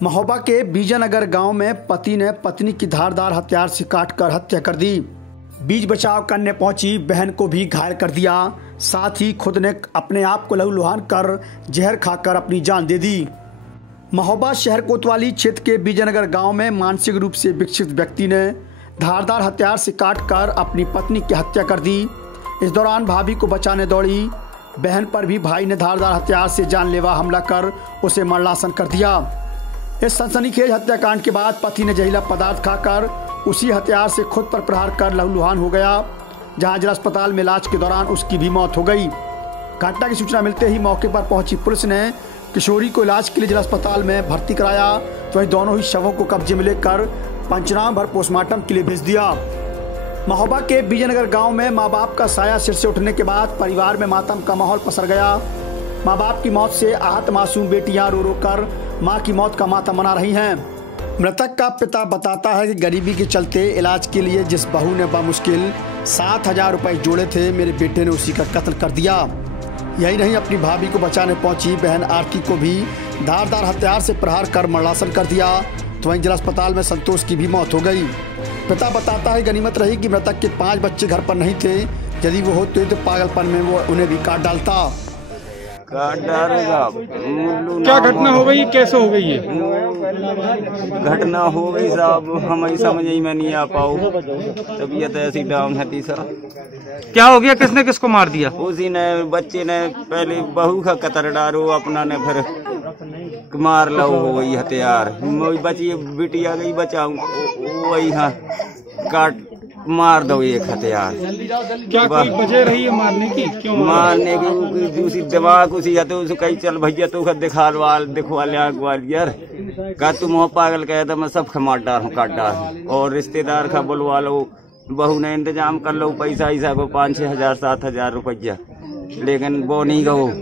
महोबा के बीजानगर गांव में पति ने पत्नी की धारदार हथियार से काटकर हत्या कर दी। बीच बचाव करने पहुंची बहन को भी घायल कर दिया। साथ ही खुद ने अपने आप को लहूलुहान कर जहर खाकर अपनी जान दे दी। महोबा शहर कोतवाली क्षेत्र के बीजानगर गांव में मानसिक रूप से विकसित व्यक्ति ने धारदार हथियार से काटकर अपनी पत्नी की हत्या कर दी। इस दौरान भाभी को बचाने दौड़ी बहन पर भी भाई ने धारदार हथियार से जानलेवा हमला कर उसे मरणासन कर दिया। इस सनसनीखेज हत्याकांड के बाद पति ने जहरीला पदार्थ खाकर उसी हथियार से खुद पर प्रहार कर लहूलुहान हो गया, जहां जिला अस्पताल में इलाज के दौरान उसकी भी मौत हो गई। घटना की सूचना मिलते ही मौके पर पहुंची पुलिस ने किशोरी को इलाज के लिए जिला अस्पताल में भर्ती कराया, तो वहीं दोनों ही शवों को कब्जे में लेकर पंचनामा भर पोस्टमार्टम के लिए भेज दिया। महोबा के बीजानगर गांव में मां बाप का साया सिर से उठने के बाद परिवार में मातम का माहौल पसर गया। मां बाप की मौत से आहत मासूम बेटियां रो रो कर मां की मौत का मातम मना रही हैं। मृतक का पिता बताता है कि गरीबी के चलते इलाज के लिए जिस बहू ने बामुश्किल 7,000 रुपए जोड़े थे, मेरे बेटे ने उसी का कत्ल कर दिया। यही नहीं, अपनी भाभी को बचाने पहुंची बहन आरती को भी धारदार हथियार से प्रहार कर मरणासन कर दिया, तो वहीं जिला अस्पताल में संतोष की भी मौत हो गई। पिता बताता है गनीमत रही कि मृतक के 5 बच्चे घर पर नहीं थे, यदि वो होते तो पागलपन में वो उन्हें भी काट डालता। क्या घटना हो गई, कैसे हो गई ये घटना हो गई साहब, हम समझ में नहीं आ पाओ। तबीयत ऐसी डाउन है साहब। क्या हो गया, किसने किसको मार दिया? उसी ने, बच्चे ने पहले बहू का कतर डारो, अपना ने फिर मार लो हो गई हथियार। बची बिटिया गई बचाऊ, वही हाँ काट मार दो एक हथियार। क्या कोई वजह रही है मारने की? क्यों मारने की? दूसरी दिमाग उसी है तो कहीं चल भैया तो दिखवा ले यार का तुम हो पागल कह था, मैं सब मार डाल हूँ काट डाल। और रिश्तेदार का बुलवा लो, बहू ने इंतजाम कर लो पैसा ऐसा को 5-6 हजार 7,000 रुपया, लेकिन वो नहीं गो।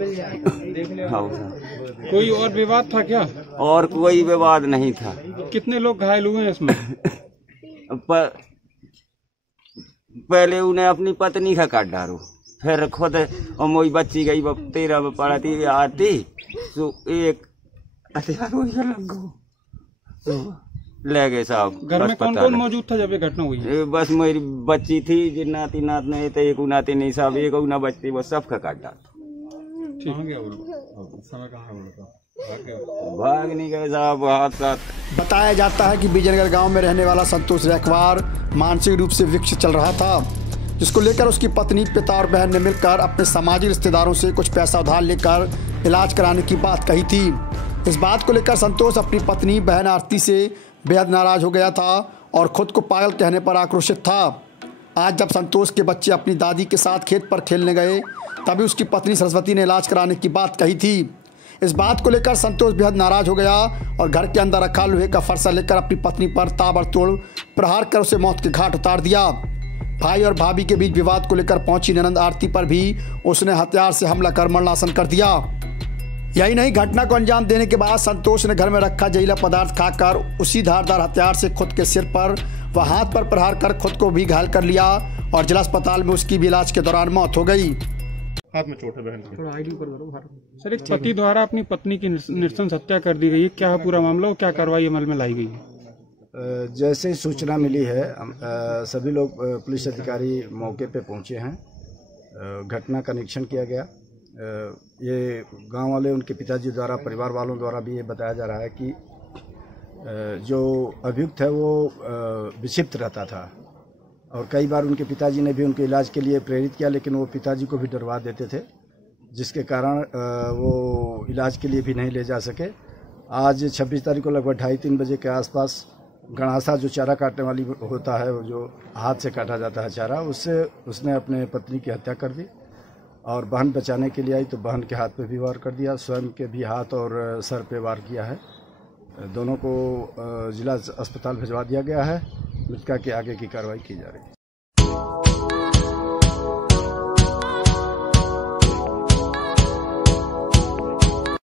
कोई और विवाद था क्या? और कोई विवाद नहीं था। कितने लोग घायल हुए हैं इसमें? पहले उन्हें अपनी पत्नी का काट डालो, फिर खुद और मोई बच्ची गई 13 में पढ़ती आती तो एक हथियार ले गए साहब। घर में कौन कौन मौजूद था जब ये घटना हुई? बस मेरी बच्ची थी, जिन नाती नात नहीं थे, एक नाती नहीं साहब, एक ना बचती, बस सबका काट डाल। भाग नहीं गए साहब हाथ साथ। बताया जाता है कि बीजानगर गांव में रहने वाला संतोष रखवार मानसिक रूप से विकसित चल रहा था, जिसको लेकर उसकी पत्नी, पिता और बहन ने मिलकर अपने सामाजिक रिश्तेदारों से कुछ पैसा उधार लेकर इलाज कराने की बात कही थी। इस बात को लेकर संतोष अपनी पत्नी बहन आरती से बेहद नाराज हो गया था और खुद को पागल कहने पर आक्रोशित था। आज जब संतोष के बच्चे अपनी दादी के साथ खेत पर खेलने गए, तभी उसकी पत्नी सरस्वती ने इलाज कराने की बात कही थी। इस बात को लेकर संतोष बेहद नाराज हो गया और घर के अंदर रखा लोहे का फरसा लेकर अपनी पत्नी पर ताबड़तोड़ प्रहार कर उसे मौत के घाट उतार दिया। भाई और भाभी के बीच विवाद को लेकर पहुंची ननंद आरती पर भी उसने हथियार से हमला कर मरणासन कर दिया। यही नहीं, घटना को अंजाम देने के बाद संतोष ने घर में रखा जहरीला पदार्थ खाकर उसी धारदार हथियार से खुद के सिर पर व हाथ पर प्रहार कर खुद को भी घायल कर लिया और जिला अस्पताल में उसकी भी इलाज के दौरान मौत हो गई। हाथ में चोट है बहन की। सर, एक पति द्वारा अपनी पत्नी की नृशंस हत्या कर दी गई है, क्या है पूरा मामला और क्या कार्रवाई अमल में लाई गई है? जैसे ही सूचना मिली है सभी लोग पुलिस अधिकारी मौके पे पहुंचे हैं, घटना का निरीक्षण किया गया। ये गांव वाले, उनके पिताजी द्वारा, परिवार वालों द्वारा भी ये बताया जा रहा है कि जो अभियुक्त है वो विक्षिप्त रहता था और कई बार उनके पिताजी ने भी उनके इलाज के लिए प्रेरित किया, लेकिन वो पिताजी को भी डरवा देते थे, जिसके कारण वो इलाज के लिए भी नहीं ले जा सके। आज 26 तारीख को लगभग 2:30-3 बजे के आसपास गणासा जो चारा काटने वाली होता है, जो हाथ से काटा जाता है चारा, उससे उसने अपने पत्नी की हत्या कर दी और बहन बचाने के लिए आई तो बहन के हाथ पे भी वार कर दिया, स्वयं के भी हाथ और सर पे वार किया है। दोनों को जिला अस्पताल भिजवा दिया गया है। मृतका के आगे की कार्रवाई की जा रही है।